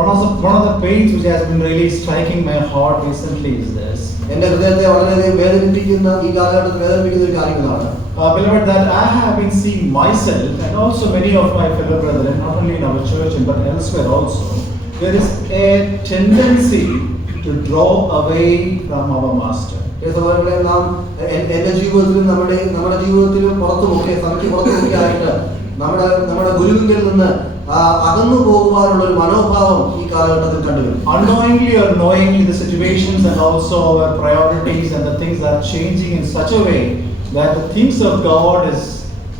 One of the pains which has been really striking my heart recently is this. എന്റെ ഹൃദയത്തെ വളരെയധികം വേദനിപ്പിക്കുന്ന ഈ കാലഘട്ടത്തിൽ വേദനിപ്പിക്കുന്ന ഒരു കാര്യം ഇതാണ്. Beloved, that I have been seeing myself and also many of my fellow brethren, not only in our church but elsewhere also, there is a tendency to draw away from our master. സഹോദരങ്ങളെ, നാം എന്റെ ജീവിതത്തിലും നമ്മുടെ ജീവിതത്തിലും പുറത്തുമൊക്കെ സഭയ്ക്ക് പുറത്തുമൊക്കെ ആയിട്ട് നമ്മുടെ ഗുരുവിങ്കിൽ നിന്ന് അകന്നു പോകുവാനുള്ള ഒരു മനോഭാവം ഈ കാലഘട്ടത്തിൽ കണ്ടുവരും. Unknowingly or knowingly, the situations and also our priorities and the things are changing in such a way that the things of God is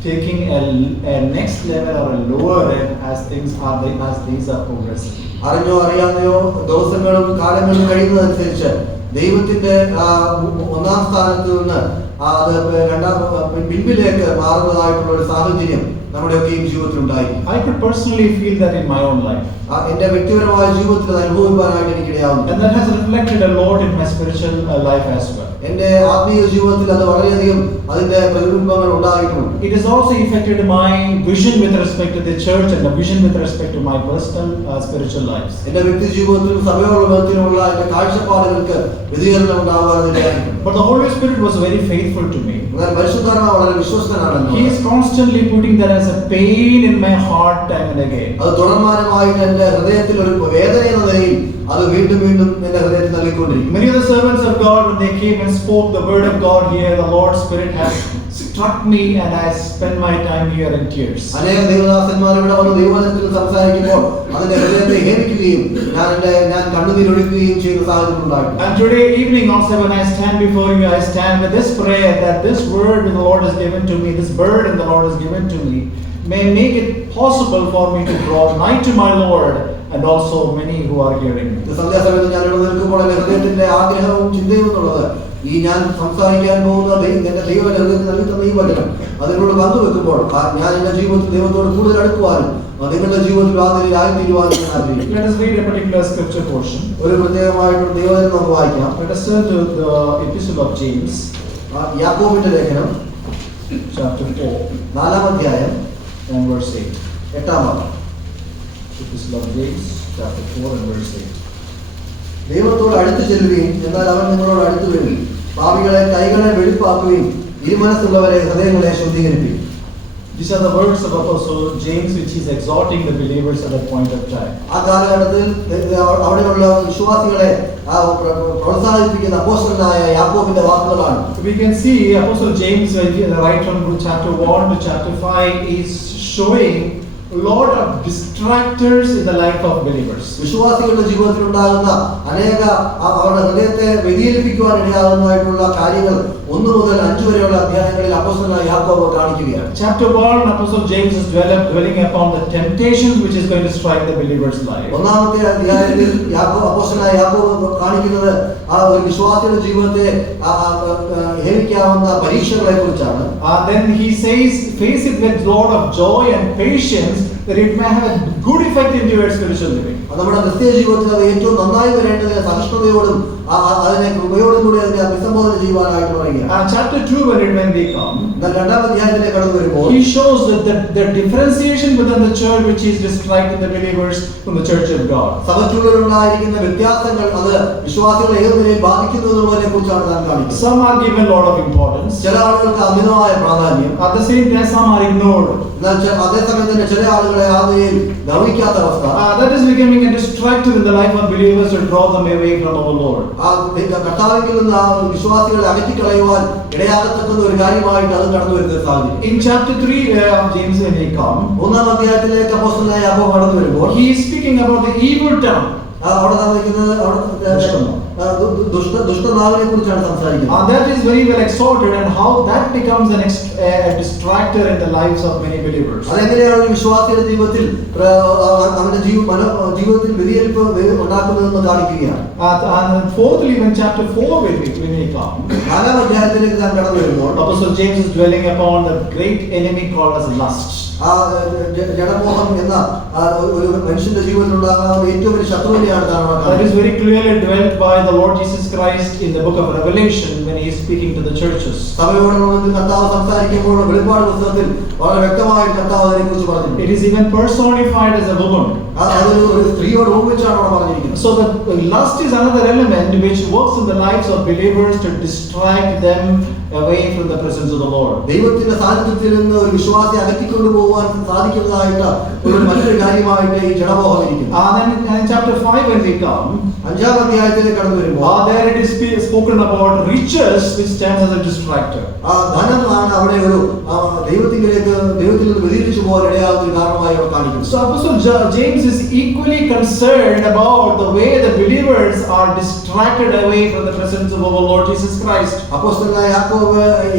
taking a next level or a lower end as things are progressing. അറിഞ്ഞോ അറിയാതെയോ ദിവസങ്ങളും കാലങ്ങളും കഴിയുന്നതനുസരിച്ച് ദൈവത്തിന്റെ ഒന്നാം സ്ഥാനത്ത് നിന്ന് അത് പിൻപിലേക്ക് മാറുന്നതായിട്ടുള്ള ഒരു സാഹചര്യം നമ്മുടെയൊക്കെയും ജീവിതത്തിൽ ഉണ്ടായി. I could personally feel that in my own life. എന്റെ വ്യക്തിപരമായ ജീവിതത്തിൽ അനുഭവിക്കാനായിട്ട് എനിക്കിടയാവുന്നു. And that has reflected a lot in my spiritual life as well. എന്റെ ആത്മീയ ജീവിതത്തിൽ അത് വളരെയധികം അതിന്റെ പ്രതിബിംബങ്ങൾ ഉണ്ടായിട്ടുണ്ട്. It has also affected my vision with respect to the church and the vision with respect to my personal spiritual lives. എന്റെ വ്യക്തി ജീവിതത്തിലും സഭയോടുള്ള ബന്ധത്തിലുള്ള എന്റെ കാഴ്ചപ്പാടുകൾക്ക് വ്യതിയാനം ഉണ്ടാവാതിരിക്കുന്നു. But the Holy Spirit was very faithful to me. പരിശുദ്ധാത്മാവ് വളരെ വിശ്വസ്തനാണ്. He is constantly putting that as a pain in my heart time and again. അത് തുടർമാനമായിട്ട് എന്റെ ഹൃദയത്തിൽ ഒരു വേദന എന്ന നിലയിൽ അത് വീണ്ടും വീണ്ടും എന്റെ ഹൃദയത്തിൽ നൽകിക്കൊണ്ടിരിക്കും. Many of the servants of God, when they came and spoke the word of God here, the Lord's Spirit has struck me and I spent my time here in tears. അനേക ദേവദാസന്മാർ ഇവിടെ വന്ന് ദൈവവചനത്തിൽ സംസാരിക്കുമ്പോൾ അതിന്റെ ഹൃദയത്തെ ഹേമിക്കുകയും ഞാൻ കണ്ണുനീരൊഴുക്കുകയും ചെയ്യുന്ന സാഹചര്യം ഉണ്ടായിരുന്നു. And today evening also, when I stand before you, I stand with this prayer that this word the Lord has given to me, this burden the Lord has given to me, may make it possible for me to draw nigh to my Lord and also many who are hearing me. സന്ധ്യാസമയത്ത് ഞാൻ ഇവിടെ നിൽക്കുമ്പോൾ എന്റെ ഹൃദയത്തിന്റെ ആഗ്രഹവും ചിന്തയും എന്നുള്ളത് ഈ ഞാൻ സംസാരിക്കാൻ പോകുന്ന എന്റെ ദൈവം ഹൃദയത്തിൽ നൽകി തന്ന ഈ വചനം അതിനോട് പങ്കുവെക്കുമ്പോൾ ഞാൻ എന്റെ ജീവിതത്തിൽ ദൈവത്തോട് കൂടുതൽ അടുക്കുവാനും നിങ്ങളുടെ ജീവിതത്തിൽ ആയിത്തീരുവാനും ഞാൻ ആഗ്രഹിക്കുന്നു. Let us read a particular scripture portion. ഒരു പ്രത്യേകമായിട്ടുള്ള ദൈവവചനം നമുക്ക് വായിക്കാം. Let us turn to the epistle of James, യാക്കോബിന്റെ ലേഖനം chapter 4 4-ാം അധ്യായം and verse 8. 8-ാം വാക്യം. Epistle of James, chapter 4 and verse 8. ദൈവത്തോട് അടുത്ത് ചെല്ലുകയും എന്നാൽ അവൻ നിങ്ങളോട് അടുത്ത് വരും. പാപികളെ കൈകളെ വെടിപ്പാക്കുകയും ഇരുമനസ്സുള്ളവരെ ഹൃദയങ്ങളെ ശുദ്ധീകരിപ്പിക്കും. These are the words of Apostle James, which is exhorting the believers at that point of time. ആ കാലഘട്ടത്തിൽ അവിടെയുള്ള വിശ്വാസികളെ പ്രോത്സാഹിപ്പിക്കുന്ന അപ്പോസ്തലനായ യാക്കോബിന്റെ വാക്കുകളാണ്. We can see Apostle James, right from chapter 1 to chapter 5, is showing a lot of distractors in the life of believers. വിശ്വാസികളുടെ ജീവിതത്തിൽ ഉണ്ടാകുന്ന അനേക അവരുടെ ഹൃദയത്തെ വ്യതിചലിപ്പിക്കുവാൻ ഇടയാകുന്നതായിട്ടുള്ള കാര്യങ്ങൾ 1 മുതൽ 5 വരെയുള്ള അധ്യായങ്ങളിൽ അപ്പോസ്തലനായ യാക്കോബ് കാണിക്കുകയാണ്. Chapter 1, Apostle James is dwelling upon the temptations which is going to strike the believer's life. ഒന്നാമത്തെ അധ്യായത്തിൽ അപ്പോസ്തലനായ യാക്കോബ് കാണിക്കുന്നത് ആ ഒരു വിശ്വാസിയുടെ ജീവിതത്തെ ഹേമിക്കാവുന്ന പരീക്ഷകളെ കുറിച്ചാണ്. Then he says, face it with lot of joy and patience, that it may have a good effect into your spiritual living. നമ്മുടെ ക്രിസ്തീയ ജീവിതത്തിൽ അത് ഏറ്റവും നന്നായി വരേണ്ടതിന് സഹിഷ്ണുതയോടും അതിനെ കൃപയോടും കൂടി അതിനെ അഭിസംബോധന ചെയ്യുവാനായിട്ട് പറയുക. Chapter 2, when we come, രണ്ടാം അധ്യായത്തിലേക്ക് കടന്നു വരുമ്പോൾ he shows that the differentiation within the church which is distracting the believers from the church of God. സഭയ്ക്കുള്ളിലുണ്ടായിരിക്കുന്ന വ്യത്യാസങ്ങൾ അത് വിശ്വാസികളെ ഏത് നിലയിൽ ബാധിക്കുന്നതിനെ കുറിച്ചാണ് താൻ കാണിക്കുന്നത്. Some are given a lot of importance. ചില ആളുകൾക്ക് അമിതമായ പ്രാധാന്യം. At the same time, some are ignored. എന്നാൽ അതേസമയം തന്നെ ചില ആളുകളെ ആ നിലയിൽ ഗൗനിക്കാത്ത അവസ്ഥ. That is becoming a distractor in the life of believers to draw them away from our Lord. കർത്താവിൽ നിന്ന് ആ വിശ്വാസികളെ അകറ്റിക്കളയുവാൻ ഇടയാകത്തക്കുന്ന ഒരു കാര്യമായിട്ട് അത് കടന്നു വരുന്ന സാഹചര്യം. In chapter 3 of James, when he come, 1-ാം അധ്യായത്തിലേക്ക് അപ്പോസ്തലനായ യാക്കോബ് കടന്നു വരുമ്പോൾ he is speaking about the evil tongue. അവിടെ സംഭവിക്കുന്നത് ദുഷ്ടനാവിനെ കുറിച്ചാണ് സംസാരിക്കുന്നത്. That is very well exalted, and how that becomes a distractor in the lives of many believers. അതെങ്ങനെയാണ് ഒരു വിശ്വാസിയുടെ ജീവിതത്തിൽ അവന്റെ ജീവിതത്തിൽ വ്യതിചലിപ്പ് ഉണ്ടാക്കുന്നതെന്ന് കാണിക്കുകയാണ്. And fourthly, when chapter 4 when we come, 4-ാം അധ്യായത്തിലേക്ക് താൻ കടന്നു വരുമ്പോൾ Apostle James is dwelling upon the great enemy called as lust. ആ ജഡമോഹം എന്ന ഒരു മനുഷ്യന്റെ ജീവിതത്തിൽ ഉണ്ടാകാവുന്ന ഏറ്റവും വലിയ ശത്രുവിനെയാണ് താൻ അവിടെ That കാണുന്നത്. is very clearly dwelt by the Lord Jesus Christ in the book of Revelation when he is speaking to the churches. സഭയോടുള്ള കർത്താവ് സംസാരിക്കുമ്പോൾ വെളിപ്പാട് പുസ്തകത്തിൽ വളരെ വ്യക്തമായി കർത്താവ് അതിനെക്കുറിച്ച് പറഞ്ഞു. It is even personified as a woman. അതൊരു സ്ത്രീയോട് ഉപമിച്ചാണ് അവിടെ പറഞ്ഞിരിക്കുന്നത്. So the lust is another element which works in the lives of believers to distract them away from the presence of the Lord. ദൈവത്തിന്റെ സാന്നിധ്യത്തിൽ നിന്ന് ഒരു വിശ്വാസിയെ അകറ്റിക്കൊണ്ടുപോകാൻ സാധിക്കുന്നതായിട്ട് ഒരു മറ്റൊരു കാര്യമായിട്ട് ഈ ജഡമോഹം ഇരിക്കുന്നു. Then in chapter 5 when we come, 5-ാം അധ്യായത്തിലേക്ക് കടന്നു വരുമ്പോൾ there it is spoken about riches which stands as a distractor. ധനമാണ് അവിടെ ഒരു ദൈവത്തിൽ നിന്ന് വ്യതിരിച്ചു പോകാൻ ഇടയാകുന്ന ഒരു കാരണമായി അവിടെ കാണിക്കുന്നു. So Apostle James is equally concerned about the way the believers are distracted away from the presence of our Lord Jesus Christ. അപ്പോസ്തലനായ യാക്കോബ്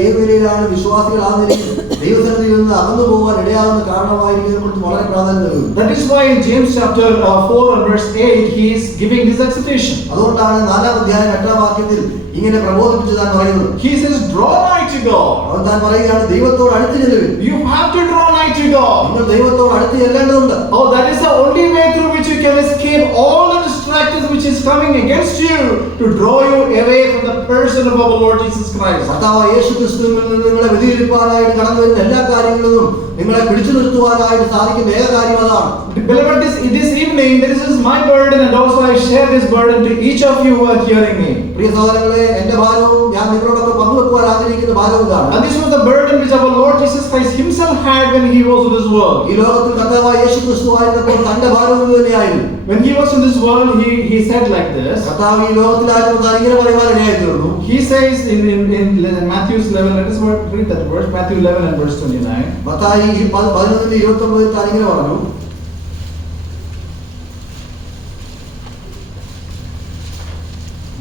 ഏത് നിലയിലാണ് വിശ്വാസികൾ ആ നിലയിൽ ദൈവസന്നിധിയിൽ നിന്ന് അകന്നു പോകാൻ ഇടയാകുന്ന കാരണമായിരിക്കുന്നതിനെക്കുറിച്ച് വളരെ പ്രാധാന്യം നൽകുന്നു. That is why in James chapter 4 and verse 8 he is giving this exhortation. അതുകൊണ്ടാണ് 4-ാം അധ്യായം 8-ാം വാക്യത്തിൽ ഇങ്ങനെ പ്രബോധിപ്പിച്ച് താൻ പറയുന്നത്. He says, draw nigh to God. അവൻ താൻ പറയുകയാണ് ദൈവത്തോട് അടുത്ത് ചെല്ലുവിൻ. You have to draw nigh to God. നിങ്ങൾ ദൈവത്തോട് അടുത്ത് ചെല്ലേണ്ടതുണ്ട്. Oh, that is the only way through which you can escape all the distractions which is coming against you to draw you away from the person of our Lord Jesus Christ. കർത്താവായ യേശുക്രിസ്തുവിൽ നിന്ന് നിങ്ങളെ വ്യതിചലിപ്പാനായിട്ട് കടന്നു വരുന്ന എല്ലാ കാര്യങ്ങളിലും നിങ്ങളെ പിടിച്ചു നിർത്തുവാനായിട്ട് സാധിക്കുന്ന ഏക കാര്യം അതാണ്. Beloved, this evening, this is my burden, and also I share this burden to each of you who are hearing me. പ്രിയ സഹോദരങ്ങളെ, എന്റെ ഭാരവും ഞാൻ നിങ്ങളോടൊപ്പം പങ്കുവെക്കുവാൻ ആഗ്രഹിക്കുന്ന ഭാരവും ഇതാണ്. And this was the burden which our Lord Jesus Christ himself had when he was in this world. ഈ ലോകത്തിൽ കർത്താവായ യേശുക്രിസ്തുവായിരുന്നപ്പോൾ തന്റെ ഭാരവും ഇത് തന്നെയായിരുന്നു. When he was in this world, he said like this. കർത്താവ് ഈ ലോകത്തിലായിരുന്നു താൻ ഇങ്ങനെ പറയുവാൻ ഇടയായിത്തീർന്നു. He says in Matthew's 11, let us read that verse, Matthew 11 and verse 29. മത്തായി 11:29 താൻ ഇങ്ങനെ പറഞ്ഞു.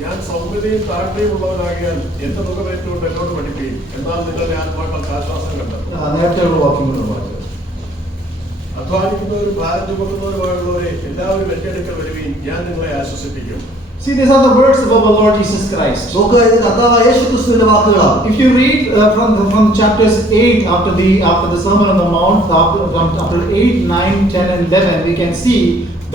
ഞാൻ സൗമ്യതയും താഴ്മയും ഉള്ളവനാകിയാൽ എന്റെ മുഖമേറ്റുകൊണ്ട് എന്നോട് പഠിപ്പീൻ, എന്നാൽ നിങ്ങളുടെ ആത്മാക്കൾക്ക് ആശ്വാസം കണ്ടെത്തും. അധ്വാനിക്കുന്നവരും ഭാരം ചുമക്കുന്നവരുമായുള്ളവരെ എല്ലാവരും എന്റെ അടുക്കൽ വരുവീൻ, ഞാൻ നിങ്ങളെ ആശ്വസിപ്പിക്കും. See, these are the words of our Lord Jesus Christ. നോക്കുക, ഇത് കർത്താവായ യേശുക്രിസ്തുവിന്റെ വാക്കുകളാണ്. If you read from chapters 8 after the Sermon on the Mount, after 8, 9, 10 and 11, we can see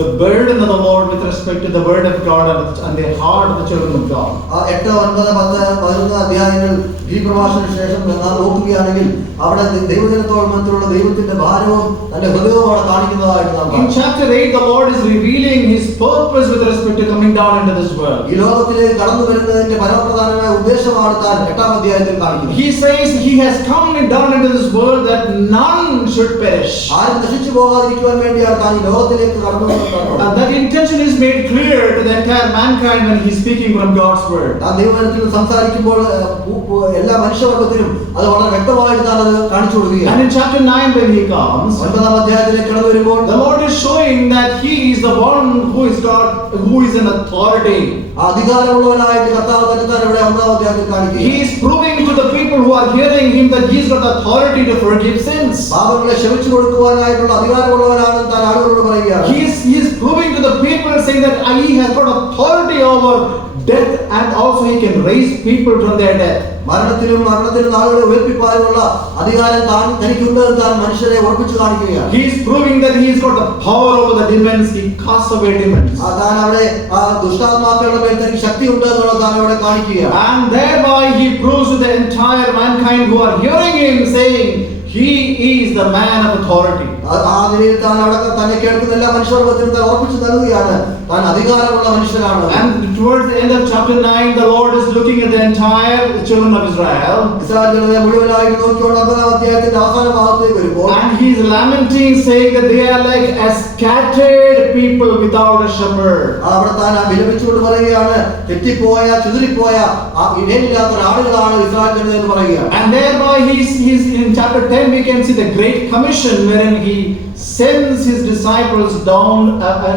the burden of the Lord with respect to the word of God and the heart of the children of God. 8, 9, 10, 11 അധ്യായങ്ങൾ ഈ പ്രഭാഷണത്തിന് ശേഷം നാം നോക്കുകയാണെങ്കിൽ അവിടെ ദൈവജനത്തോടുള്ള ദൈവത്തിന്റെ ഭാരവും തന്റെ ഹൃദയവും അവിടെ കാണിക്കുന്നതായിട്ട് നാം കാണും. In chapter 8, the Lord is revealing his purpose with respect to coming down into this world. ഈ ലോകത്തിലേക്ക് കടന്നു വരുന്നതിന്റെ പരമപ്രധാനമായ ഉദ്ദേശമാണ് താൻ 8-ാം അധ്യായത്തിൽ കാണിക്കുന്നത്. He says he has come down into this world that none should perish. ആരും നശിച്ചു പോകാതിരിക്കുവാൻ വേണ്ടിയാണ് താൻ ഈ ലോകത്തിലേക്ക് കടന്നു വന്നത്. And that intention is made clear to the entire mankind when he is speaking from God's word. താൻ ദൈവത്തിൽ സംസാരിക്കുമ്പോൾ എല്ലാ മനുഷ്യവർഗത്തിനും അത് വളരെ വ്യക്തമായിട്ട് താൻ അത് കാണിച്ചു കൊടുക്കുകയാണ്. And in chapter 9 when he comes, 9-ാം അധ്യായത്തിലേക്ക് കടന്നു വരുമ്പോൾ the Lord is showing that he is the one who is God, who is in authority. അധികാരമുള്ളവനായിട്ട് കർത്താവ് തന്നെ താൻ ഇവിടെ 1-ാം അധ്യായത്തിൽ കാണിക്കുകയാണ്. He is proving to the people who are hearing him that he has got authority to forgive sins. പാപങ്ങളെ ക്ഷമിച്ചു കൊടുക്കുവാനായിട്ടുള്ള അധികാരമുള്ളവനാണെന്ന് താൻ ആളുകളോട് പറയുകയാണ്. He is proving to the people saying that he has got authority over death, and also he can raise people from their death. മരണത്തിലും ആളുകളെ ഉയർപ്പിക്കാനുള്ള അധികാരം തനിക്കുണ്ടെന്ന് താൻ മനുഷ്യരെ ഉറപ്പിച്ചു കാണിക്കുകയാണ്. He is proving that he has got the power over the demons. He casts away demons. താൻ അവിടെ ദുഷ്ടാത്മാക്കളുടെ മേൽ തനിക്ക് ശക്തി ഉണ്ട് എന്നുള്ളത് താൻ അവിടെ കാണിക്കുകയാണ്. And thereby he proves to the entire mankind who are hearing him saying he is the man of authority. ആ നിലയിൽ താൻ അവിടെ തന്നെ കേൾക്കുന്ന എല്ലാ മനുഷ്യർക്കും താൻ ഉറപ്പിച്ചു നൽകുകയാണ് താൻ അധികാരമുള്ള മനുഷ്യനാണ്. And towards the end of chapter 9, the Lord is looking at the entire children of Israel. Israel ജനതയെ മുഴുവനായിട്ട് നോക്കിക്കൊണ്ട് 9-ാം അധ്യായത്തിന്റെ അവസാന ഭാഗത്തേക്ക് വരുമ്പോൾ And he is lamenting, saying that they are like a scattered people without a shepherd. അവിടെ താൻ വിലപിച്ചുകൊണ്ട് പറയുകയാണ്, തെറ്റിപ്പോയ ചിതറിപ്പോയ ഇടയില്ലാത്ത ആളുകളാണ് ഇസ്രായേൽ ജനത എന്ന് പറയുകയാണ്. And thereby he's in chapter 10 we can see the Great Commission, wherein he sends his disciples down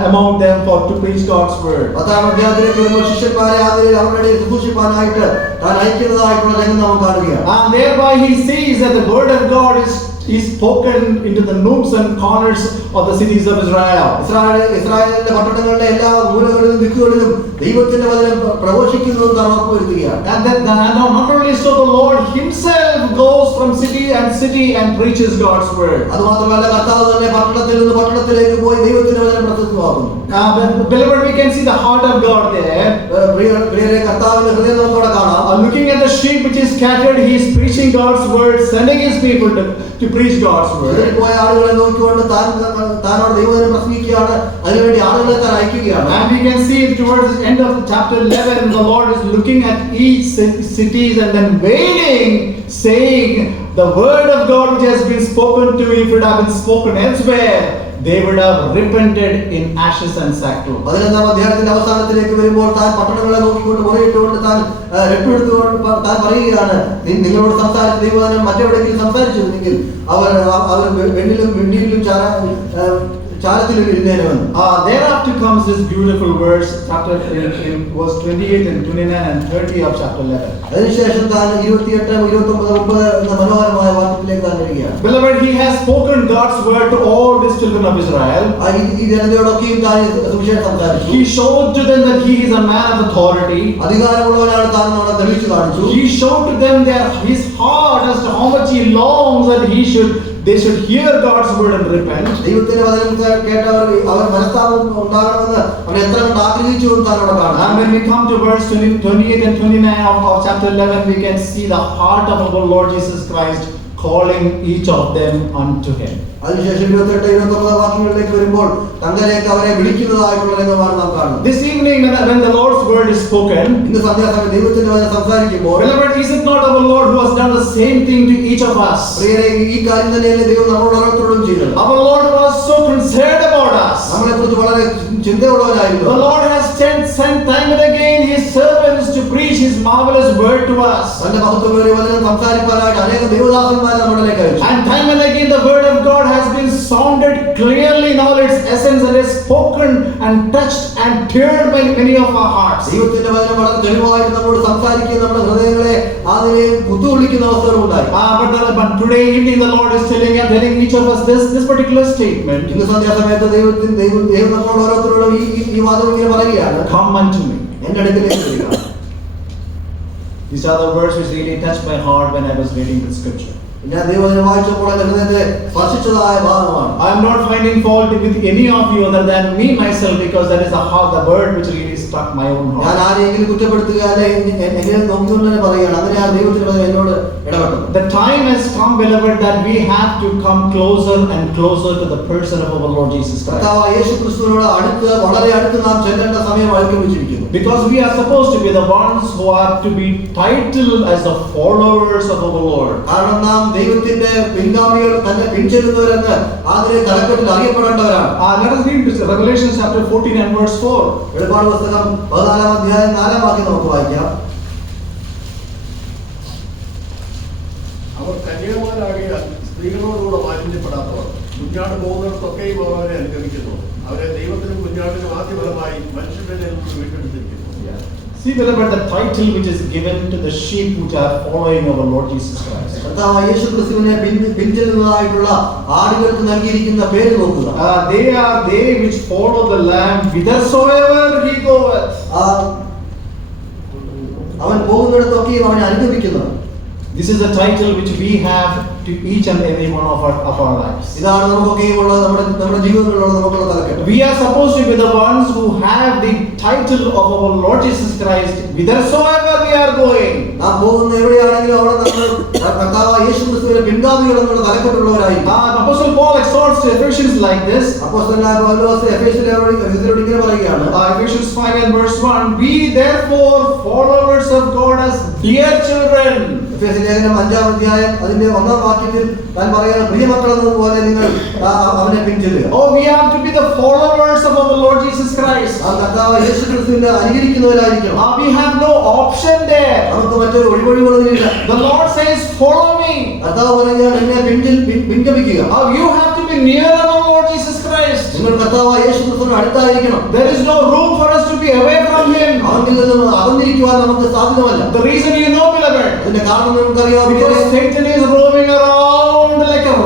among them to preach God's word. 10-ാം അധ്യായത്തിലേക്ക് വരുമ്പോൾ ശിഷ്യന്മാരെ ആ നിലയിൽ അവരുടെ ശുശ്രൂഷിപ്പാനായിട്ട് താൻ അയക്കുന്നതായിട്ടുള്ള രംഗം നാം കാണുകയാണ്. And thereby he sees that the word of God is is spoken into the nooks and corners of the cities of Israel. ഇസ്രായേലിന്റെ പട്ടണങ്ങളുടെ എല്ലാ മൂലകളിലും ദിക്കുകളിലും ദൈവത്തിന്റെ വചനം പ്രഘോഷിക്കുന്നു എന്നാണ് ഉറപ്പുവരുത്തുകയാണ്. And not only so, the Lord himself goes from city and preaches God's word. അതുമാത്രമല്ല കർത്താവ് തന്നെ പട്ടണത്തിൽ നിന്ന് പട്ടണത്തിലേക്ക് പോയി ദൈവത്തിന്റെ വചനം പ്രസംഗിക്കുന്നു. Beloved, we can see the heart of God there. പ്രിയരെ കർത്താവിന്റെ ഹൃദയം നമുക്കവിടെ കാണാം. Looking at the sheep which is scattered, he is preaching God's word, sending his people to preach God's word. പോയ ആളുകളെ നോക്കിക്കൊണ്ട് താനോട് ദൈവവചനം പ്രസംഗിക്കുകയാണ്, അതിനുവേണ്ടി ആളുകളെ താൻ അയക്കുകയാണ്. And we can see towards the end of chapter 11, the Lord is looking at each cities and then wailing, saying, the word of God which has been spoken to, if it had been spoken elsewhere, they would have repented in ashes and sackcloth. 11-ാം അധ്യായത്തിന്റെ അവസാനത്തിലേക്ക് വരുമ്പോൾ താൻ പട്ടണങ്ങളെ നോക്കിക്കൊണ്ട് മുറയിട്ടുകൊണ്ട് താൻ രക്ഷപ്പെടുത്തുകൊണ്ട് താൻ പറയുകയാണ്, നിങ്ങളോട് സംസാരിച്ച ദൈവവചനം മറ്റെവിടെയെങ്കിലും സംസാരിച്ചിരുന്നെങ്കിൽ അവർ വെണ്ണിലും വെണ്ണിയിലും ചാരത്തിലും ഇരുന്നേനവൻ. Thereafter comes this beautiful verse, chapter in verse 28 and 29 and 30 of chapter 11. അതിനുശേഷം താൻ 28, 29, 30 എന്ന മനോഹരമായ വാക്യത്തിലേക്ക് താൻ വരികയാണ്. Beloved, he has spoken God's word to all these children of Israel. ഈ ജനതയോടൊക്കെയും താൻ സുവിശേഷം സംസാരിച്ചു. He showed to them that he is a man of authority. അധികാരമുള്ളവനാണ് താൻ നമ്മളെ തെളിയിച്ചു കാണിച്ചു. He showed to them his heart as to how much he longs that they should hear God's word and repent. ദൈവത്തിന്റെ വചനം കേട്ടവർ അവർ മനസ്താപം ഉണ്ടാകണമെന്ന് അവർ എത്ര കണ്ട് ആഗ്രഹിച്ചു എന്നാണ് അവിടെ കാണുന്നത്. And when we come to verse 28 and 29 of chapter 11, we can see the heart of our Lord Jesus Christ calling each of them unto him. അതിനുശേഷം 28, 29 വാക്യങ്ങളിലേക്ക് വരുമ്പോൾ തങ്ങളിലേക്ക് അവരെ വിളിക്കുന്നതായിട്ടുള്ള രംഗമാണ് നാം കാണുന്നത്. This evening when the Lord's word is spoken, ഇന്ന് സന്ധ്യാസമയം ദൈവത്തിന്റെ വചനം സംസാരിക്കുമ്പോൾ, beloved, is it not our Lord who has done the same thing to each of us? പ്രിയരെ, ഈ കാര്യം തന്നെയല്ലേ ദൈവം നമ്മളോട് ഓരോരുത്തരോടും ചെയ്തത്. Our Lord was so concerned about us. നമ്മളെക്കുറിച്ച് വളരെ ചിന്തയുള്ളവനായിരുന്നു. The Lord has sent time and again his servants to preach his marvelous word to us. തന്റെ മഹത്വമേറിയ വചനം സംസാരിക്കാനായിട്ട് അനേകം ദൈവദാസന്മാരെ നമ്മളിലേക്ക് അയച്ചു. And time and again the word of God has been sounded clearly in all its essence and is spoken and touched and stirred by many of our hearts. ദൈവത്തിന്റെ വചനം വളരെ തെളിവായിട്ട് നമ്മളോട് സംസാരിക്കുകയും നമ്മുടെ ഹൃദയങ്ങളെ അതിനെ കുത്തുകൊള്ളിക്കുന്ന അവസരമുണ്ടായി. But today evening the Lord is telling each of us this particular statement. ഇന്ന് സന്ധ്യാസമയത്ത് ദൈവം നമ്മളോട് ഓരോരുത്തരോടും ഈ വാദം ഇങ്ങനെ പറയുകയാണ്, come unto me. എന്റെ അടുക്കലേക്ക് വരിക. These are the words which really touched my heart when I was reading the scripture. ഞാൻ ദൈവവചനം വായിച്ചപ്പോൾ എന്റെ ഹൃദയത്തെ സ്പർശിച്ചതായ ഭാഗമാണ്. I am not finding fault with any of you other than me myself, because that is the word which really struck my own heart. ഞാൻ ആരെയെങ്കിലും കുറ്റപ്പെടുത്തുകയല്ല, എന്നെ നോക്കിക്കൊണ്ട് തന്നെ പറയുകയാണ്, അങ്ങനെയാണ് ദൈവത്തിന്റെ വചനം എന്നോട് ഇടപെട്ടത്. The time has come, beloved, that we have to come closer and closer to the person of our Lord Jesus Christ. കർത്താവായ യേശുക്രിസ്തുവിനോട് അടുത്ത്, വളരെ അടുത്ത് നാം ചെല്ലേണ്ട സമയം അടുപ്പിച്ചിരിക്കുന്നു. Because we are supposed to be the ones who are to be titled as the followers of our Lord. കാരണം നാം ദൈവത്തിന്റെ പിൻഗാമികൾ, തന്നെ പിൻചെല്ലുന്നവരെന്ന് അതിനെ തലക്കെട്ടിൽ അറിയപ്പെടേണ്ടവരാണ്. Let us read Revelation chapter 14 and verse 4. വെളിപ്പാട് പുസ്തകം 14-ാം അധ്യായം 4-ാം വാക്യം നമുക്ക് വായിക്കാം. അവർ കന്യാകുമാരാകിയ സ്ത്രീകളോടുകൂടെ മാലിന്യപ്പെടാത്തവർ കുഞ്ഞാട് പോകുന്നിടത്തൊക്കെയും അവർ അവരെ അനുഗമിക്കുന്നു. അവരെ ദൈവത്തിനും കുഞ്ഞാടിനും ആദ്യഫലമായി മനുഷ്യരുടെ നിന്ന് വീണ്ടെടുത്തിരിക്കുന്നു. See, beloved, the title which is given to the sheep which are following our Lord Jesus Christ. കർത്താവായ യേശുക്രിസ്തുവിനെ പിൻചെല്ലുന്നതായിട്ടുള്ള ആടുകൾക്ക് നൽകിയിരിക്കുന്ന പേര് നോക്കുക. They are they which follow the Lamb whithersoever he goeth. അവൻ പോകുന്നിടത്തൊക്കെയും അവനെ അനുഗമിക്കുന്നു. This is the title which we have to each and every one of our lives. ഇതാണ് നമുക്കൊക്കെയുള്ള നമ്മുടെ ജീവിതങ്ങളിലുള്ള നമുക്കുള്ള തലക്കെട്ട്. We are supposed to be the ones who have the title of our Lord Jesus Christ whithersoever we are going. നാം പോകുന്ന എവിടെയാണെങ്കിലും അവിടെ നമ്മൾ കർത്താവായ യേശുക്രിസ്തുവിന്റെ പിൻഗാമികൾ എന്നുള്ള തലക്കെട്ടുള്ളവരായിരിക്കും. Apostle Paul exhorts to Ephesians like this. അപ്പോസ്തലനായ പൗലോസ് എഫേസ്യരോട് ഇങ്ങനെ പറയുകയാണ്. Ephesians 5 and verse 1. Be therefore followers of God as dear children. എഫേസ്യ ലേഖനം 5-ാം അധ്യായം അതിന്റെ 1-ാം വാക്യത്തിൽ താൻ പറയുന്ന പ്രിയമക്കളെന്നതുപോലെ നിങ്ങൾ അവനെ പിൻചെല്ലുക. Oh, we have to be the followers of our Lord Jesus Christ. ആ കർത്താവായ യേശുക്രിസ്തുവിനെ അനുകരിക്കുന്നവരായിരിക്കണം. We have no option there. നമുക്ക് മറ്റൊരു ഒഴിവൊഴിവുകളില്ല. The Lord says, follow me. കർത്താവ് പറയുകയാണ്, എന്നെ പിൻഗമിക്കുക. You have to be near our Lord Jesus Christ. നിങ്ങൾ കർത്താവായ യേശുക്രിസ്തുവിന് അടുത്തായിരിക്കണം. There is no room for us to be away from him. അവനിൽ നിന്നും അകന്നിരിക്കുവാൻ നമുക്ക് സാധ്യമല്ല. The reason you know, beloved, അതിന്റെ കാരണം നമുക്കറിയാം. because Satan is roaming around like a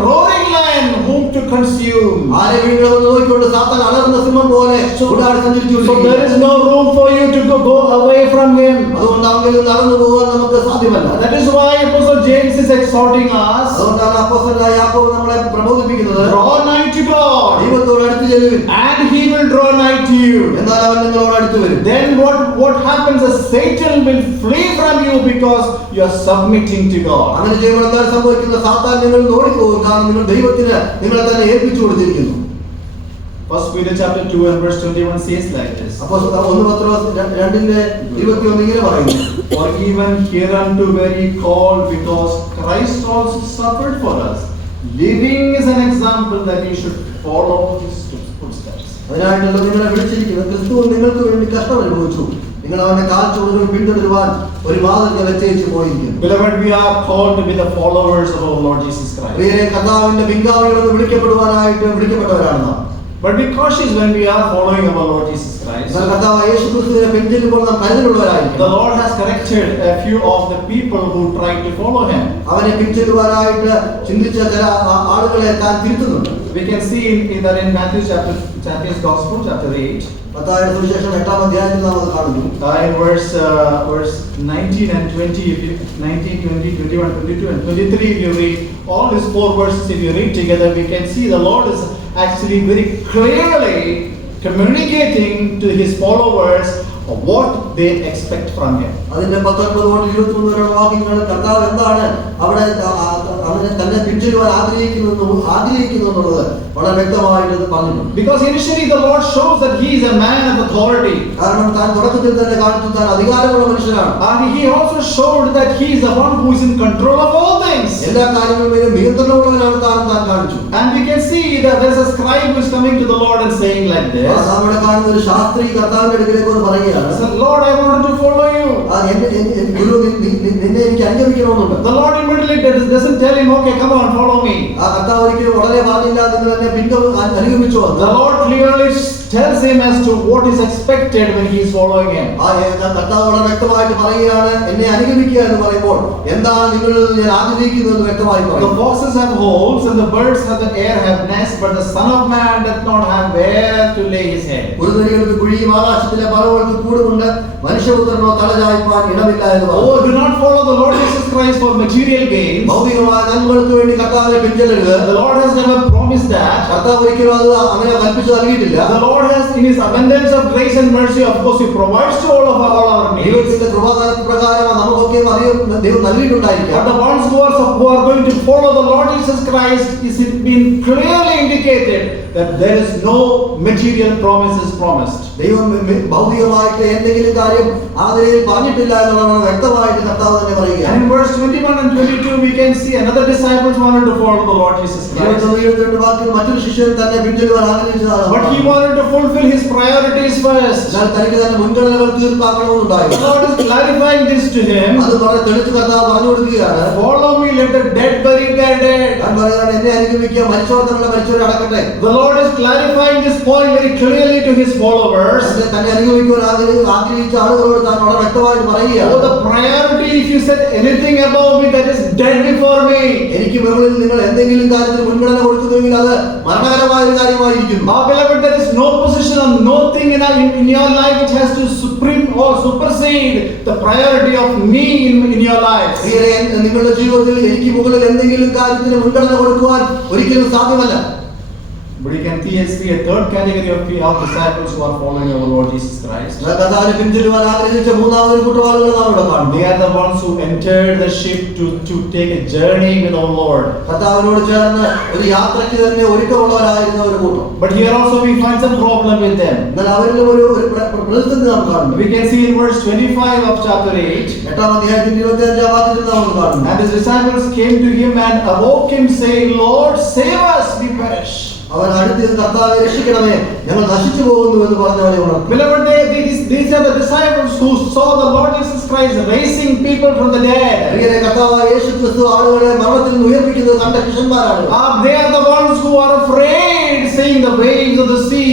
consume. ആരെ വീഴണമെന്ന് നോക്കിക്കൊണ്ട് സാത്താൻ അലറുന്ന സിംഹം പോലെ ഉടാടി സഞ്ചരിച്ചു. So there is no room for you to go away from him. അതുകൊണ്ട് അവനിൽ നടന്നു പോകാൻ നമുക്ക് സാധ്യമല്ല. That is why Apostle James is exhorting us. അതുകൊണ്ടാണ് അപ്പോസ്തലനായ യാക്കോബ് നമ്മളെ പ്രബോധിപ്പിക്കുന്നത്. Draw nigh to God, ദൈവത്തോട് അടുത്ത് ചെല്ലുവിൻ, and he will draw nigh to you. എന്നാൽ അവൻ നിങ്ങളോട് അടുത്ത് വരും. Then what happens is Satan will flee from you because you are submitting to God. അങ്ങനെ ചെയ്യുമ്പോൾ എന്താണ് സംഭവിക്കുന്നത്? സാത്താൻ നിങ്ങളിൽ നിന്ന് ഓടിപ്പോകും. കാരണം നിങ്ങൾ ദൈവത്തിന് നിങ്ങളെ തന്നെ ഏൽപ്പിച്ചു കൊടുത്തിരിക്കുന്നു. 1 Peter chapter 2 and verse 21 says like this. അപ്പോൾ 1 പത്രോസ് 2:21 ഇങ്ങനെ പറയുന്നു. For even hereunto were ye called, because Christ also suffered for us, living as an example that ye should follow his footsteps. അതിനായിട്ടുള്ള നിങ്ങളെ വിളിച്ചിരിക്കുന്നത് ക്രിസ്തു നിങ്ങൾക്ക് വേണ്ടി കഷ്ടം അനുഭവിച്ചു. നിങ്ങൾ അവന്റെ കാൽച്ചുവടുകൾ പിന്തുടരുവാൻ ഒരു മാതൃക വെച്ചേച്ചു പോയിരിക്കുന്നു. Beloved, we are called to be the followers of our Lord Jesus Christ. പ്രിയരെ, കർത്താവിന്റെ പിൻഗാമികളെന്ന് വിളിക്കപ്പെടുവാനായിട്ട് വിളിക്കപ്പെട്ടവരാണ് നാം. But be cautious when we are following our Lord Jesus Christ. എന്നാൽ കർത്താവ് യേശുക്രിസ്തുവിനെ പിൻചെല്ലുമ്പോൾ നാം കരുതലുള്ളവരായിരിക്കും. The Lord has corrected a few of the people who tried to follow him. അവനെ പിൻചെല്ലുവാനായിട്ട് ചിന്തിച്ച ചില ആളുകളെ താൻ തിരുത്തുന്നുണ്ട്. We can see in Matthew's Gospel, chapter 8. മത്തായിയുടെ സുവിശേഷം 8-ാം അധ്യായത്തിൽ നാം അത് കാണുന്നു. In verse 19 and 20, 19, 20, 21, 22 and 23, if you read all these 4 verses, if you read together, we can see the Lord is actually very clearly communicating to his followers what they expect from him. അതിന്റെ 19 മുതൽ 23 വരെയുള്ള വാക്യങ്ങൾ കർത്താവ് എന്താണ് അവിടെ അവനെ തന്നെ പിൻചെല്ലുവാൻ ആഗ്രഹിക്കുന്നു എന്നുള്ളത് വളരെ വ്യക്തമായിട്ട് പറഞ്ഞിട്ടുണ്ട്. Because initially the Lord shows that he is a man of authority. കാരണം താൻ തുടക്കത്തിൽ തന്നെ കാണിച്ചു താൻ അധികാരമുള്ള മനുഷ്യനാണ്. And he also showed that he is the one who is in control of all things. എല്ലാ കാര്യങ്ങളിലും നിയന്ത്രണമുള്ളവനാണ് താൻ കാണിച്ചു. And we can see that there is a scribe who is coming to the Lord and saying like this. നമ്മുടെ കാണുന്ന ഒരു ശാസ്ത്രി കർത്താവിന്റെ അടുക്കലേക്ക് വന്ന് പറയുകയാണ്, So, Lord, I wanted to follow you. ഗുരു നിന്നെ എനിക്ക് അനുഗമിക്കണമെന്നുണ്ട്. The Lord immediately doesn't tell him, okay, come on, follow me. ആ കർത്താവ് ഒരിക്കലും വളരെ പറഞ്ഞില്ല, നിങ്ങൾ എന്നെ അനുഗമിച്ചോ. The Lord clearly tells him as to what is expected when he is following him. ആ കർത്താവ് വളരെ വ്യക്തമായിട്ട് പറയുകയാണ്, എന്നെ അനുഗമിക്കുക എന്ന് പറയുമ്പോൾ എന്താണ് നിങ്ങൾ ഞാൻ ആഗ്രഹിക്കുന്നത് വ്യക്തമായി പറയും. The foxes have holes and the birds of the air have nests, but the Son of Man doth not have where to lay his head. കുറുനരികൾക്ക് കുഴിയും ആകാശത്തിലെ പറവകൾക്ക് കൂടുമുണ്ട്, മനുഷ്യപുത്രനോ തലചായ്പാൻ ഇടമില്ല എന്ന് പറഞ്ഞു. Oh, do not follow the Lord Jesus Christ for material gains. ഭൗതികമായ നന്മകൾക്ക് വേണ്ടി കർത്താവിനെ പിൻചെല്ലരുത്. The Lord has never promised that. കർത്താവ് ഒരിക്കലും അത് അങ്ങനെ കൽപ്പിച്ചു നൽകിയിട്ടില്ല. The Lord has, in his abundance of grace and mercy, of course, he provides to all our needs. ദൈവത്തിന്റെ കൃപാദാനപ്രകാരം നമുക്കൊക്കെ അധികം ദൈവം നൽകിയിട്ടുണ്ടായിരിക്കാം. But the ones who are going to follow the Lord Jesus Christ, is it been clearly indicated that there is no material promises promised. ദൈവം ഭൗതികമായിട്ട് എന്തെങ്കിലും കാര്യം ആ നിലയിൽ പറഞ്ഞിട്ടില്ല എന്നുള്ളതാണ് വ്യക്തമായിട്ട് കർത്താവ് തന്നെ പറയുകയാണ്. And in verse 21 and 22 we can see another disciples wanted to follow the Lord Jesus Christ. മറ്റൊരു ശിഷ്യൻ തന്നെ പിൻചെല്ലുവാൻ ആഗ്രഹിച്ചതാണ്. But he wanted to fulfill his priorities first. എന്നാൽ തനിക്ക് തന്നെ മുൻഗണനകൾ തീർപ്പാക്കണമെന്നുണ്ടായിരുന്നു. The Lord is clarifying this to him. അത് വളരെ തെളിച്ച് കർത്താവ് പറഞ്ഞു കൊടുക്കുകയാണ്. Follow me, let the dead bury their dead. ഞാൻ പറയുകയാണ്, എന്നെ അനുഗമിക്കുക, മരിച്ചവർ തങ്ങളുടെ മരിച്ചവരെ അടക്കട്ടെ. The Lord is clarifying this point very clearly to his followers. തന്നെ അനുഗമിക്കുവാൻ ആഗ്രഹിച്ച ആളുകളോട് താൻ വളരെ വ്യക്തമായിട്ട് പറയുകയാണ്. Oh, the priority, if you said anything above me, that is dead before me. എനിക്ക് മുകളിൽ നിങ്ങൾ എന്തെങ്കിലും കാര്യത്തിന് മുൻഗണന കൊടുക്കുന്നുവെങ്കിൽ അത് മരണകരമായ ഒരു കാര്യമായിരിക്കും. My beloved, there is no position or no thing in your life which has to supreme or supersede the priority of me in your life. നിങ്ങളുടെ ജീവിതത്തിൽ എനിക്ക് മുകളിൽ എന്തെങ്കിലും കാര്യത്തിന് മുൻഗണന കൊടുക്കുവാൻ ഒരിക്കലും സാധ്യമല്ല. But you can see a third category of disciples who are following our Lord Jesus Christ. കർത്താവിനെ പിൻചെല്ലുവാൻ ആഗ്രഹിച്ച മൂന്നാമതൊരു കൂട്ടം ആളുകൾ നാം ഇവിടെ കാണുന്നു. They are the ones who entered the ship to take a journey with our Lord. കർത്താവിനോട് ചേർന്ന് ഒരു യാത്രയ്ക്ക് തന്നെ ഒരുക്കമുള്ളവരായിരുന്ന ഒരു കൂട്ടം. But here also we find some problem with them. എന്നാൽ അവരിലും ഒരു പ്രതിസന്ധി നാം കാണുന്നു. We can see in verse 25 of chapter 8. 8-ാം അധ്യായത്തിന്റെ 25-ാം വാക്യത്തിൽ നാം കാണുന്നു. And his disciples came to him and awoke him, saying, Lord, save us, we perish. അവൻ അടുത്ത് കർത്താവെ രക്ഷിക്കണമേ, ഞങ്ങൾ നശിച്ചു പോകുന്നു എന്ന് പറഞ്ഞവനെ ഉണർത്തി. Beloved, these are the disciples who saw the Lord Jesus Christ raising people from the dead. കർത്താവായ യേശുക്രിസ്തു ആളുകളെ മരണത്തിൽ നിന്ന് ഉയർപ്പിക്കുന്നത് കണ്ട ശിഷ്യന്മാരാണ്. They are the ones who are afraid is saying the waves of the sea,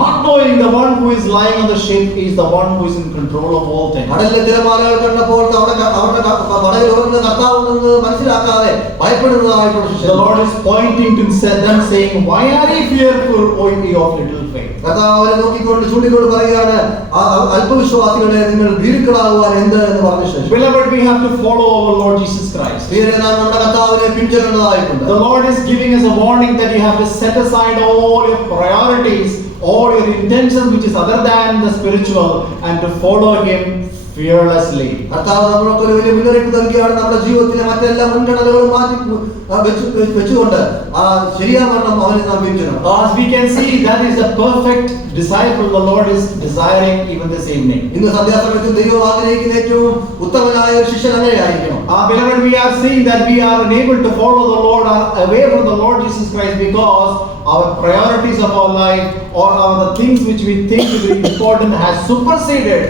not knowing the one who is lying on the ship is the one who is in control of all things. കടലിലെ തിരമാലകൾ കണ്ടപ്പോൾ അവരുടെ പടകിൽ ഉറങ്ങുന്ന കർത്താവുണ്ടെന്ന് മനസ്സിലാക്കാതെ ഭയപ്പെടുന്നതായിട്ടുള്ള The ശിഷ്യന്മാർ. Lord is pointing to them saying, why are ye fearful, O ye of little faith? കർത്താവ് അവരെ നോക്കിക്കൊണ്ട് ചൂണ്ടിക്കൊണ്ട് പറയുകയാണ്, അല്പവിശ്വാസികളെ നിങ്ങൾ ഭീരുക്കളാകുവാൻ എന്ത് എന്ന് പറഞ്ഞ ശേഷം. Beloved, we have to follow our Lord Jesus Christ. പ്രിയരെ, നാം നമ്മുടെ കർത്താവിനെ പിൻചെല്ലേണ്ടതായിട്ടുണ്ട്. The Lord is giving us a warning that you have to set aside all your priorities, all your intentions which is other than the spiritual, and to follow Him fearlessly. കർത്താവ് നമ്മൾക്ക് ഒരു വലിയ മുന്നറിയിപ്പ് നൽകിയാണ്. നമ്മുടെ ജീവിതത്തിലെ മറ്റെല്ലാ മുൻഗണനകളും മാറ്റി വെച്ചുകൊണ്ട് ശരിയാവണ്ണം അവനെ നാം പിൻചെല്ലണം. As we can see, that is the perfect disciple the Lord is desiring even this evening. ഇന്ന് സന്ധ്യാസമയത്ത് ദൈവം ആഗ്രഹിക്കുന്ന ഏറ്റവും ഉത്തമനായ ഒരു ശിഷ്യൻ അങ്ങനെയായിരിക്കണം. Beloved, we are seeing that we are unable to follow the Lord or away from the Lord Jesus Christ because our priorities of our life or the things which we think to be important has superseded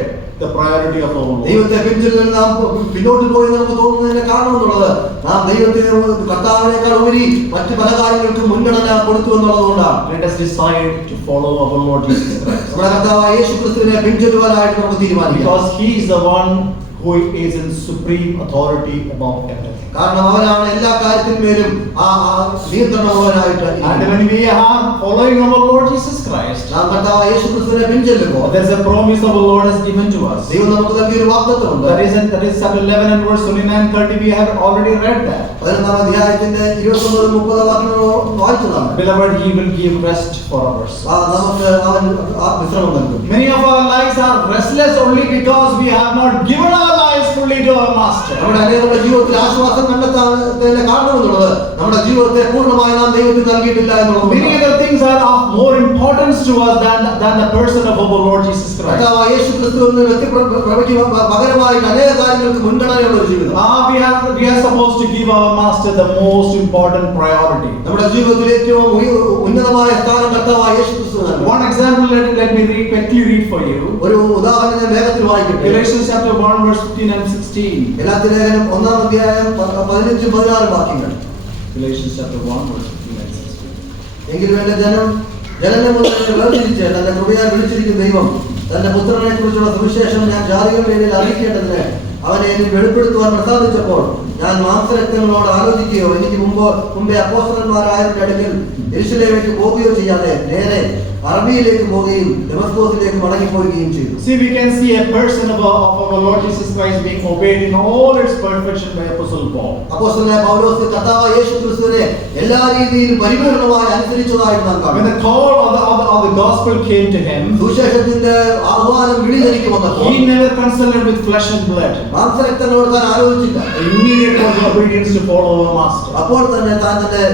the priority of our Lord. ദൈവത്തെ പിൻചെല്ലാൻ നാം പിന്നോട്ട് പോയി നമുക്ക് തോന്നുന്നതിന്റെ കാരണം എന്നുള്ളത് നാം ദൈവത്തിന് കർത്താവിനേക്കാൾ ഉപരി മറ്റു പല കാര്യങ്ങൾക്കും മുൻഗണന കൊടുത്തു എന്നുള്ളതുകൊണ്ടാണ്. Let us decide to follow our Lord Jesus Christ. നമ്മുടെ കർത്താവായ യേശുക്രിസ്തുവിനെ പിൻചെല്ലുവാനായിട്ട് നമുക്ക് തീരുമാനിക്കാം. Because He is the one who is in supreme authority above everything. കാരണം അവനാണ് എല്ലാ കാര്യത്തിന്മേലും നിയന്ത്രണമുള്ളവനായിട്ട്. And when we are following our Lord Jesus Christ, നാം കർത്താവായ യേശുക്രിസ്തുവിനെ പിൻചെല്ലുമ്പോൾ there is a promise our Lord has given to us. ദൈവം നമുക്ക് നൽകിയ ഒരു വാഗ്ദത്തമുണ്ട്. That is chapter 11 and verse 29-30. We have already read that. 11-ാം അധ്യായത്തിന്റെ 29-30 വാക്യങ്ങൾ വായിച്ചതാണ്. Beloved, He will give rest for us. നമുക്ക് അവൻ വിശ്രമം നൽകും. Many of our lives are restless only because we have not given our lives fully to our Master. നമ്മുടെ അനേകരുടെ ജീവിതത്തിൽ ആശ്വാസം കണ്ടെത്താൻ കാരണമെന്നുള്ളത് നമ്മുടെ ജീവിതത്തെ പൂർണ്ണമായി നാം ദൈവത്തിന് നൽകിയിട്ടില്ല എന്നുള്ളത്. Many other things are of more importance to us than the person of our Lord Jesus Christ. കർത്താവായ യേശുക്രിസ്തുവിന് പകരമായിട്ട് അനേക കാര്യങ്ങൾക്ക് മുൻഗണനയുള്ള ഒരു ജീവിതം. We are supposed to give our Master the most important priority. നമ്മുടെ ജീവിതത്തിൽ ഏറ്റവും ഉന്നതമായ സ്ഥാനം കർത്താവായ യേശുക്രിസ്തുവിനാണ്. One example, let me quickly read for you. ഒരു ഉദാഹരണം ഞാൻ വേഗത്തിൽ വായിക്കട്ടെ. Galatians chapter 1 verse 15 and 16. ഗലാത്യ ലേഖനം 1-ാം അധ്യായം 15-16 വാക്യങ്ങൾ. Galatians chapter 1 verse 15 and 16. എങ്കിലും എന്റെ ജനനം മുതൽ വേർതിരിച്ച് തന്റെ കൃപയാൽ വിളിച്ചിരിക്കുന്ന ദൈവം തന്റെ പുത്രനെ കുറിച്ചുള്ള സുവിശേഷം ഞാൻ ജാതികളുടെ ഇടയിൽ അറിയിക്കേണ്ടതിന് അവനെ എനിക്ക് വെളിപ്പെടുത്തുവാൻ പ്രസാദിച്ചപ്പോൾ ഞാൻ മാംസരക്തങ്ങളോട് ആലോചിക്കുകയോ എനിക്ക് മുമ്പേ അപ്പോസ്തലന്മാരായവരുടെ അടുക്കൽ യെരൂശലേമിലേക്ക് പോവുകയോ ചെയ്യാതെ നേരെ അറബിയിലേക്ക് പോവുകയും ദമസ്കോസിലേക്ക് മടങ്ങിപ്പോവുകയും ചെയ്തു. See, we can see a person of our Lord Jesus Christ being obeyed in all its perfection by Apostle Paul. അപ്പോസ്തലനായ പൗലോസ് കർത്താവായ യേശുക്രിസ്തുവിനെ എല്ലാ രീതിയിലും പരിപൂർണമായി അനുസരിച്ചതായി നാം കാണുന്നു. When the call of the gospel came to him, സുവിശേഷത്തിന്റെ ആഹ്വാനം വിളിതനിക്ക് വന്നപ്പോൾ he never consulted with flesh and blood. മാംസരക്തങ്ങളോട് താൻ ആലോചിച്ചില്ല. Immediate was obedience to follow our Master. അപ്പോൾ തന്നെ താൻ തന്റെ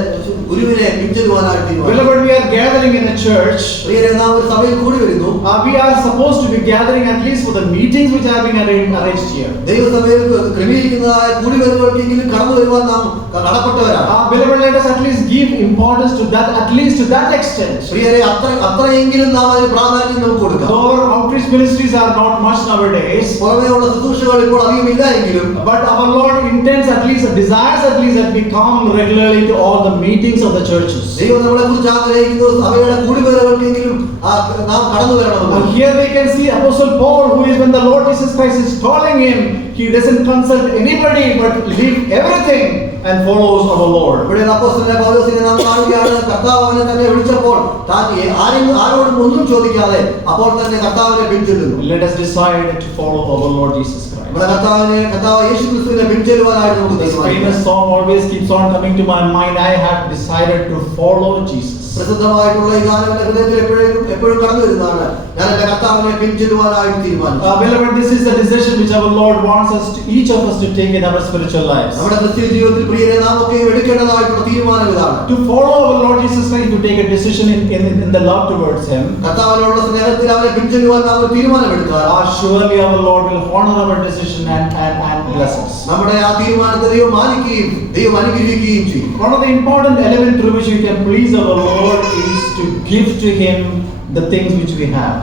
ഗുരുവിനെ പിൻചെല്ലുവാനായിട്ട് തീരുമാനിച്ചു. Beloved, we are gathering in a church. പ്രിയരെ, നാം ഒരു സഭയിൽ കൂടി വരുന്നു. We are supposed to be gathering at least for the meetings which have been arranged here. ദൈവസഭയിൽ ക്രമീകരിക്കുന്നതായ കൂടിവരവുകൾക്കെങ്കിലും കടന്നു വരുവാൻ നാം കടപ്പെട്ടവരാണ്. Beloved, let us at least give importance to that, at least to that extent. പ്രിയരെ, അത്രയെങ്കിലും നാം അതിന് പ്രാധാന്യം നമുക്ക് കൊടുക്കാം. Though our outreach ministries are not much nowadays, പുറമേയുള്ള ശുശ്രൂഷകൾ ഇപ്പോൾ അധികമില്ല എങ്കിലും but our Lord intends at least, desires at least that we come regularly to all the meetings of the churches. ദൈവം നമ്മളെ കുറിച്ച് ആഗ്രഹിക്കുന്നു സഭയുടെ കൂടിവരവുകൾക്കെങ്കിലും നാം കടന്നു വരണമെന്ന്. Here we can see Apostle Paul, who is, when the Lord Jesus Christ is calling him, he doesn't consult anybody but leave everything and follows our Lord. ഇവിടെ അപ്പോസ്തലനായ പൗലോസിനെ നാം കാണുകയാണ്. കർത്താവ് അവനെ തന്നെ വിളിച്ചപ്പോൾ താൻ ആരോടും ഒന്നും ചോദിക്കാതെ അപ്പോൾ തന്നെ കർത്താവിനെ പിൻചെല്ലുന്നു. Let us decide to follow our Lord Jesus Christ. നമ്മുടെ കർത്താവ് യേശുക്രിസ്തുവിനെ പിൻചെല്ലുവാനായിട്ട് നമുക്ക് This തീരുമാനിക്കാം. famous song always keeps on coming to my mind. I have decided to follow Jesus. പ്രസിദ്ധമായിട്ടുള്ള ഈ ഗാനം എന്റെ ഹൃദയത്തിൽ എപ്പോഴും കടന്നു വരുന്നതാണ്. ഞാൻ എന്റെ കർത്താവിനെ പിൻചെല്ലുവാനായിട്ട് തീരുമാനിച്ചു. Beloved, this is the decision which our Lord wants us to, each of us, to take in our spiritual lives. നമ്മുടെ ക്രിസ്തീയ ജീവിതത്തിൽ പ്രിയരെ നാം ഒക്കെ എടുക്കേണ്ടതായിട്ടുള്ള തീരുമാനം ഇതാണ്. To follow our Lord Jesus Christ, to take a decision in the love towards Him. കർത്താവിനോടുള്ള സ്നേഹത്തിൽ അവനെ പിൻചെല്ലുവാൻ നാം ഒരു തീരുമാനമെടുത്താൽ Surely our Lord will honor our decision and bless us. നമ്മുടെ ആ തീരുമാനത്തെ ദൈവം മാനിക്കുകയും ദൈവം അനുഗ്രഹിക്കുകയും ചെയ്യും. One of the important elements through which we can please our Lord is to give to Him the things which we have.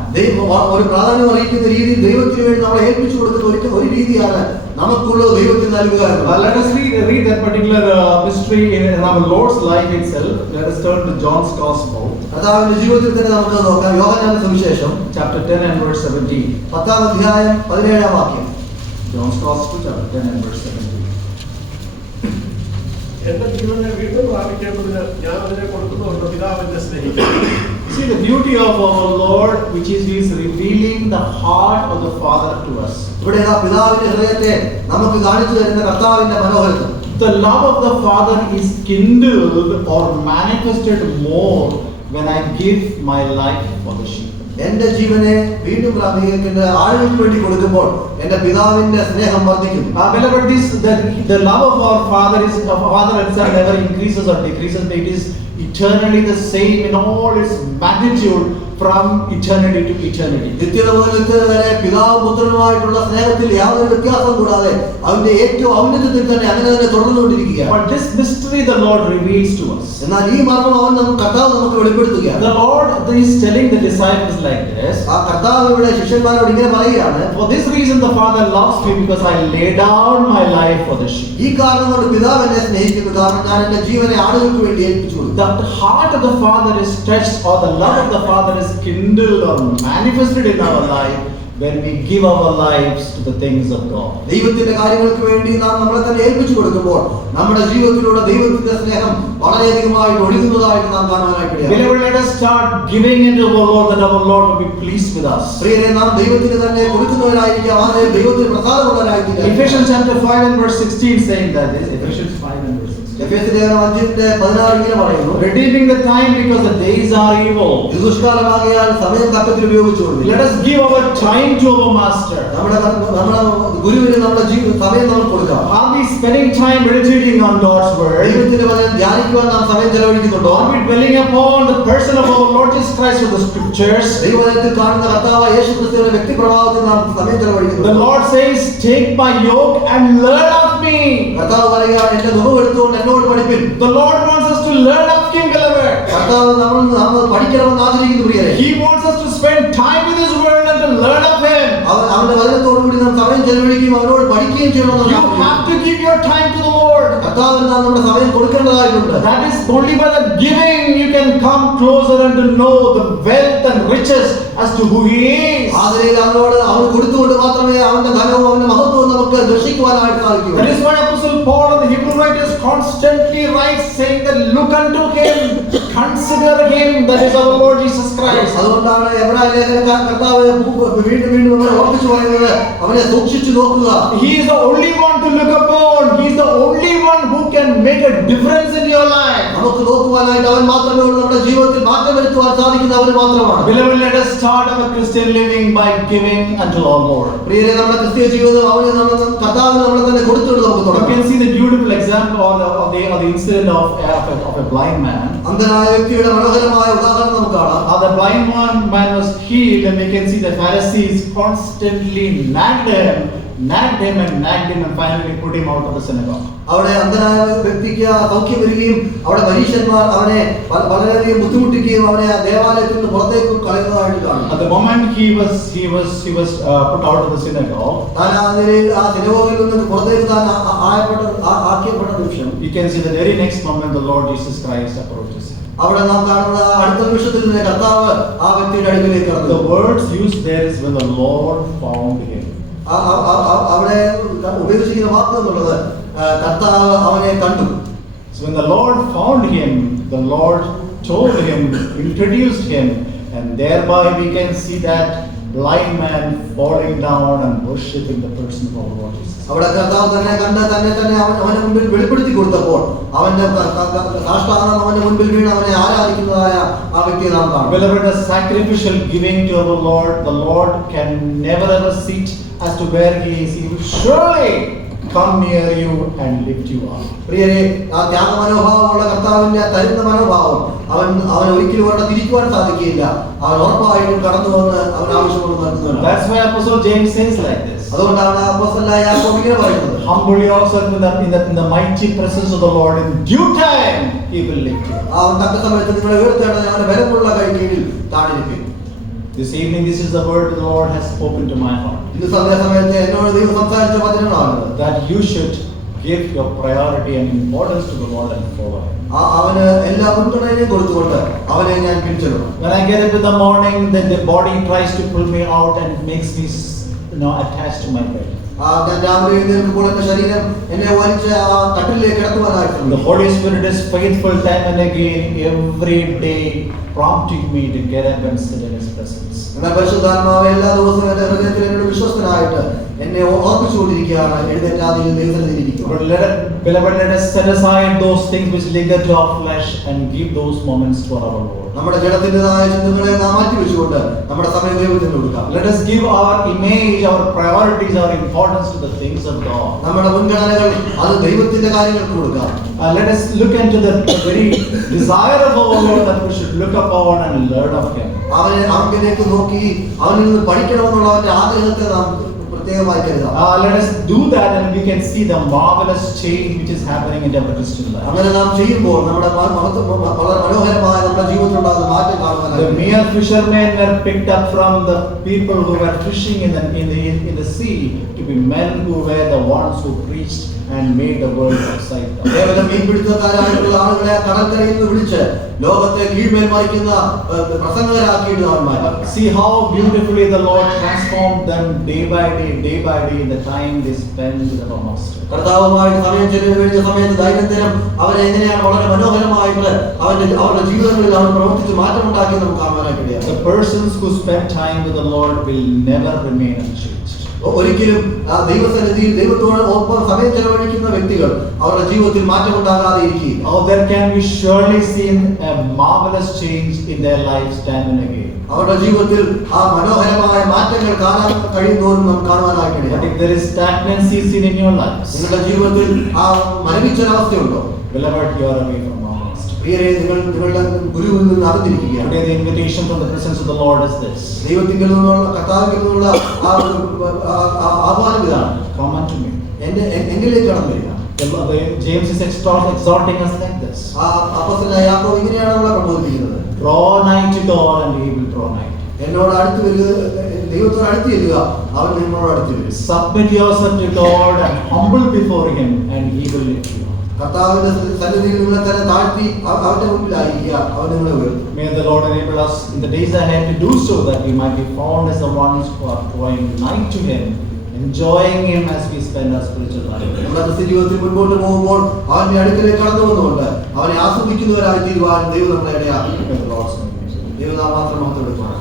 ഒരു പ്രാധാന്യം അറിയിക്കുന്ന രീതിയിൽ ദൈവത്തിന് വേണ്ടി നമ്മളെ ഏൽപ്പിച്ചു കൊടുക്കുന്ന ഒരു രീതിയാണ് നമുക്കുള്ളത് ദൈവത്തിന് നൽകുക എന്നുള്ളത്. Let us read that particular mystery in our Lord's life itself. Let us turn to John's Gospel. കർത്താവിന്റെ ജീവിതത്തിൽ തന്നെ നമുക്ക് നോക്കാം. യോഹന്നാന്റെ സുവിശേഷം chapter 10 and verse 17. 10-ാം അധ്യായം 17-ാം വാക്യം. John's Gospel chapter 10 and verse 17. എന്റെ ജീവനെ വീണ്ടും പ്രാപിക്കേണ്ടതിന് ഞാൻ അതിനെ കൊടുക്കുന്നുണ്ട് പിതാവിന്റെ സ്നേഹിക്കുന്നു. See the beauty of our Lord, which is He is revealing the heart of the Father to us. ഇവിടെ ആ പിതാവിന്റെ ഹൃദയത്തെ നമുക്ക് കാണിച്ചു തരുന്ന കർത്താവിന്റെ മനോഹരത്വം. The love of the Father is kindled or manifested more when I give my life for the sheep. എന്റെ ജീവനെ വീണ്ടും പ്രാപിക്കേണ്ട ആളുകൾക്ക് വേണ്ടി കൊടുക്കുമ്പോൾ എന്റെ പിതാവിന്റെ സ്നേഹം വർദ്ധിക്കുന്നു. Beloved, the love of our Father itself never increases or decreases, but it is eternally the same in all its magnitude from eternity to eternity. നിത്യത മുതൽ നിത്യത വരെ പിതാവ് പുത്രനുമായിട്ടുള്ള സ്നേഹത്തിൽ യാതൊരു വ്യത്യാസം കൂടാതെ അവന്റെ ഏറ്റവും ഔന്നത്യത്തിൽ തന്നെ അങ്ങനെ തന്നെ തുടർന്നുകൊണ്ടിരിക്കുകയാണ്. But this mystery the Lord reveals to us. എന്നാൽ ഈ മർമ്മം കർത്താവ് നമുക്ക് വെളിപ്പെടുത്തുകയാണ്. The Lord is telling the disciples like this. ആ കർത്താവ് ഇവിടെ ശിഷ്യന്മാരോട് ഇങ്ങനെ പറയുകയാണ്, For this reason the Father loves me, because I lay down my life for the sheep. ഈ കാരണം കൊണ്ട് പിതാവ് എന്നെ സ്നേഹിക്കുന്നു, കാരണം ഞാൻ എന്റെ ജീവനെ ആളുകൾക്ക് വേണ്ടി ഏൽപ്പിച്ചു കൊടുത്തു. The heart of the Father is stretched, or the love of the Father is kindled or manifested in our life when we give our lives to the things of God. ദൈവത്തിന്റെ കാര്യങ്ങൾക്ക് വേണ്ടി നാം നമ്മളെ തന്നെ ഏൽപ്പിച്ചു കൊടുക്കുമ്പോൾ നമ്മുടെ ജീവിതത്തിലൂടെ ദൈവത്തിന്റെ സ്നേഹം വളരെയധികമായിട്ട് ഒഴുകുന്നതായിട്ട് നാം കാണാനായിട്ട് കഴിയും. Beloved, let us start giving into our Lord, that our Lord will be pleased with us. പ്രിയരെ, നാം ദൈവത്തിന് തന്നെ കൊടുക്കുന്നവരായിരിക്കാം, അങ്ങനെ ദൈവത്തിന് പ്രസാദമുള്ളവരായിരിക്കാം. Ephesians chapter 5 and verse 16 saying that this. Ephesians 5 and verse 16. എഫേസ്യലേഖനം 5:16 ഇങ്ങനെ പറയുന്നു, Redeeming the time because the days are evil. ഇത് ദുഷ്കാലമാകയാൽ സമയം തക്കത്തിൽ ഉപയോഗിച്ചുകൊള്ളു. Let us give our time to our Master. നമ്മുടെ ഗുരുവിന് നമ്മുടെ സമയം നമ്മൾ കൊടുക്കാം. Are we spending time meditating on God's word? ദൈവത്തിന്റെ വചനം ധ്യാനിക്കുവാൻ നാം സമയം ചെലവഴിക്കുന്നുണ്ടോ? Are we dwelling upon the person of our Lord Jesus Christ with the scriptures? ദൈവവചനത്തിൽ കാണുന്ന കർത്താവായ യേശുക്രിസ്തുവിന്റെ വ്യക്തിപ്രഭാവത്തിൽ നാം സമയം The ചെലവഴിക്കുന്നുണ്ടോ? Lord says, "Take my yoke and learn of me." കർത്താവ് പറയുകയാണ്, എന്റെ നുകം എടുത്തുകൊണ്ട് എന്നോട് പഠിപ്പിൻ. The Lord wants us to learn of Him, beloved. കർത്താവ് നാം പഠിക്കണമെന്ന് ആഗ്രഹിക്കുന്നു പ്രിയരെ. He wants us to spend time with His word and to learn of Him. അവന്റെ വചനത്തോടുകൂടി നാം സമയം ചെലവഴിക്കുകയും അവനോട് പഠിക്കുകയും ചെയ്യണമെന്ന് You have to give your time to the Lord. കർത്താവിന് നാം നമ്മുടെ സമയം കൊടുക്കേണ്ടതായിട്ടുണ്ട്. That is only by the giving you can come closer and to know the wealth and riches as to who He is. ആദരയിൽ അവനോട് അവൻ കൊടുത്തുകൊണ്ട് മാത്രമേ അവന്റെ ധനവും അവന്റെ മഹത്വവും നമുക്ക് ദർശിക്കുവാനായിട്ട് സാധിക്കൂ. That is why Apostle Paul and the Hebrew writers constantly write saying that look unto Him, consider Him, that is our Lord Jesus Christ. അതുകൊണ്ടാണ് എബ്രായ ലേഖനക്കാരൻ കർത്താവ് വീണ്ടും വീണ്ടും നമ്മളെ ഓർമ്മിച്ചു പറയുന്നത്, അവനെ സൂക്ഷിച്ചു നോക്കുക. He is the only one to look upon. He is the only one who can make a difference in your life. നമുക്ക് നോക്കുവാനായിട്ട് അവൻ മാത്രമേ ഉള്ളൂ. നമ്മുടെ ജീവിതത്തിൽ മാറ്റം വരുത്തുവാൻ സാധിക്കുന്ന അവൻ മാത്രമാണ്. Beloved, let us start our Christian living by giving unto our Lord. പ്രിയരെ, നമ്മുടെ ക്രിസ്തീയ ജീവിതം അവന് കർത്താവിന് നമ്മളെ തന്നെ കൊടുത്തുകൊണ്ട് നമുക്ക് You തുടങ്ങാം. can see the beautiful example of the incident of a blind man. അന്ധനായ വ്യക്തിയുടെ മനോഹരമായ ഉദാഹരണം നമുക്ക് കാണാം. How the blind man was healed, and we can see the Pharisees constantly nagged him and finally put him out of the synagogue. അവിടെ അന്ധനായ വ്യക്തിക്ക് സൗഖ്യം വരികയും അവിടെ പരീശന്മാർ അവനെ വളരെയധികം ബുദ്ധിമുട്ടിക്കുകയും അവനെ ആ ദേവാലയത്തിൽ നിന്ന് പുറത്തേക്ക് കളയുന്നതായിട്ട് കാണും. At the moment he was put out of the synagogue, താൻ ആ നിലയിൽ ആ സിനഗോഗിൽ നിന്ന് പുറത്തേക്ക് താൻ ആക്കിയപ്പെട്ട നിമിഷം, you can see the very next moment the Lord Jesus Christ approaches him. അവിടെ നാം കാണുന്ന അടുത്ത നിമിഷത്തിൽ തന്നെ കർത്താവ് ആ വ്യക്തിയുടെ അടുക്കിലേക്ക് കടന്നു. The words used there is when the Lord found him. അവിടെ ഉപയോഗിച്ചിരിക്കുന്ന വാക്ക് എന്നുള്ളത് കർത്താവ് അവനെ കണ്ടു. So when the Lord found him, the Lord told him, introduced him, and thereby we can see that blind man falling down and worshiping the person of our Lord Jesus. അവിടെ കർത്താവ് തന്നെ അവന്റെ മുമ്പിൽ വെളിപ്പെടുത്തി കൊടുത്തപ്പോൾ അവന്റെ സാഷ്ടാംഗം അവന്റെ മുൻപിൽ വീണ് അവനെ ആരാധിക്കുന്നതായ ആ വ്യക്തിയെ നാം കാണും. Beloved, the sacrificial giving to our Lord, the Lord can never ever sit as to where He is. He will surely come near you and lift you up. പ്രിയരെ, ആ ത്യാഗ മനോഭാവമുള്ള കർത്താവിന്റെ തരുന്ന മനോഭാവം അവൻ ഒരിക്കലും അവിടെ തിരിക്കുവാൻ സാധിക്കില്ല. അവൻ ഉറപ്പായിട്ടും കടന്നു വന്ന് അവൻ ആവശ്യമുള്ളത് നൽകുന്നതാണ്. That's why Apostle James says like this. അതുകൊണ്ടാണ് അപ്പോസ്തലനായ യാക്കോബ് ഇങ്ങനെ പറയുന്നത്, Humble yourself in the mighty presence of the Lord. In due time He will lift you. അവൻ തക്ക സമയത്ത് നിങ്ങളെ ഉയർത്തേണ്ടത് അവന്റെ ബലമുള്ള കൈ കീഴിൽ താണിരിക്കും. This evening, this is the word the Lord has spoken to my heart. ഇന്ന് സന്ധ്യാസമയത്ത് എന്നോട് ദൈവം സംസാരിച്ച വചനങ്ങളാണ്. That you should give your priority and importance to the Lord and follow Him. അവന് എല്ലാ മുൻഗണനയും കൊടുത്തുകൊണ്ട് അവനെ ഞാൻ പിന്തുടരണം. When I get up in the morning, then the body tries to pull me out and makes me, attached to my bed. ഞാൻ രാവിലെ എഴുന്നേൽക്കുമ്പോൾ എന്റെ ശരീരം എന്നെ വലിച്ച് ആ കട്ടിലേക്ക് കിടത്തുവാനായിട്ട് The Holy Spirit is faithful time and again, every day, prompting me to get up and sit in His presence. എന്നാൽ പരിശുദ്ധാത്മാവ് എല്ലാ ദിവസവും എന്റെ ഹൃദയത്തിൽ എന്നോട് വിശ്വസ്തനായിട്ട് എന്നെ ഓർപ്പിച്ചുകൊണ്ടിരിക്കുകയാണ്, എഴുന്നേറ്റാതിൽ ദൈവസന്നിധിയിലിരിക്കുക. Beloved, let us set aside those things which linger to our flesh and give those moments to our Lord. നമ്മുടെ ജഡത്തിൻ്റെതായ ചിന്തകളെ നാം മാറ്റിവെച്ചുകൊണ്ട് നമ്മുടെ സമയം ദൈവത്തിന് കൊടുക്കാം. Let us give our image, our priorities, our importance to the things of God. നമ്മുടെ മുൻഗണനകൾ അത് ദൈവത്തിന്റെ കാര്യങ്ങൾക്ക് കൊടുക്കാം. Let us look into the very desire of our Lord that we should look upon and learn of Him. അവനിലേക്ക് നോക്കി അവനിൽ നിന്ന് പഠിക്കണമെന്നുള്ള അവന്റെ ആഗ്രഹത്തെ നാം പ്രത്യേകമായി കരുതാം. Let us do that and we can see the marvelous change which is happening in our Christian life. അങ്ങനെ നാം ചെയ്യുമ്പോൾ നമ്മുടെ വളരെ മനോഹരമായ നമ്മുടെ ജീവിതത്തിൽ ഉണ്ടാകുന്ന മാറ്റം The കാണുവാനായി. mere fishermen were picked up from the people who were fishing in the sea to be men who were the ones who preached and made the world upside down. കേവലം മീൻപിടുത്തക്കാരായിട്ടുള്ള ആളുകളെ കടൽക്കരയിൽ നിന്ന് വിളിച്ച് ലോകത്തെ കീഴ്മേൽ മറിക്കുന്ന പ്രസംഗകരാക്കിയിട്ട് അവന്മാർ. See how beautifully the Lord transformed them day by day in the time they spent with our Master. കർത്താവുമായി സമയം ചെലവഴിച്ച സമയത്ത് ദൈനംദിനം അവരെ എങ്ങനെയാണ് വളരെ മനോഹരമായിട്ട് അവരുടെ ജീവിതങ്ങളിൽ അവർ പ്രവർത്തിച്ച് മാറ്റമുണ്ടാക്കി നമുക്ക് കാണുവാനായിട്ട് ഇടയായി. The persons who spend time with the Lord will never remain unchanged. ഒരിക്കലും ദൈവസന്നിധിയിൽ ദൈവത്തോട് ഒപ്പം സമയം ചെലവഴിക്കുന്ന വ്യക്തികൾ അവരുടെ ജീവിതത്തിൽ മാറ്റമുണ്ടാകാതെ ഇരിക്കുക. There can be surely seen a marvelous change in their lives time and again. അവരുടെ ജീവിതത്തിൽ ആ മനോഹരമായ മാറ്റങ്ങൾ കാണാൻ കഴിയുന്നവരും നാം കാണുവാനായിട്ട് But ഇടയായി. if there is stagnancy seen in your lives, നിങ്ങളുടെ ജീവിതത്തിൽ ആ മരവിച്ചൊരവസ്ഥയുണ്ടോ? beloved, you are away from our Master. പ്രിയരെ, നിങ്ങളുടെ ഗുരുവിൽ നിന്ന് അകന്നിരിക്കുകയാണ്. Today the invitation from the presence of the Lord is this. ദൈവത്തിങ്കിൽ നിന്നുള്ള കർത്താവിൽ നിന്നുള്ള ആഹ്വാനം ഇതാണ്, Come unto me. എന്നിലേക്ക് കടന്നു വരിക. James is exhorting us like this. അപ്പോസ്തലനായ യാക്കോബ് ഇങ്ങനെയാണ് നമ്മളെ പ്രബോധിപ്പിക്കുന്നത്. Draw nigh to God and He will draw nigh. എന്നോട് അടുത്ത് വരിക, ദൈവത്തോട് അടുത്ത് വരിക, അവൻ നിങ്ങളോട് അടുത്ത് വരും. Submit yourself to God and humble before Him and He will lift you up. കർത്താവിന്റെ സന്നിധിയിൽ നിങ്ങളെ തന്നെ താഴ്ത്തി അവന്റെ മുന്നിലായിരിക്കുക, അവൻ നിങ്ങളെ ഉയർത്തും. May the Lord enable us in the days ahead to do so, that we might be found as the ones who are drawing nigh to Him, enjoying Him as we spend our spiritual life. നമ്മുടെ ക്രിസ്ത്യ ജീവിതത്തിൽ മുൻപോട്ട് പോകുമ്പോൾ അവന്റെ അടുക്കലേക്ക് കടന്നു വന്നുകൊണ്ട് അവനെ ആസ്വദിക്കുന്നവരായി തീരുവാൻ ദൈവം നമ്മളെ ഇടയാക്കി. May the Lord's name be praised. ദൈവനാമം മാത്രം മഹത്വപ്പെടുത്തുവാൻ.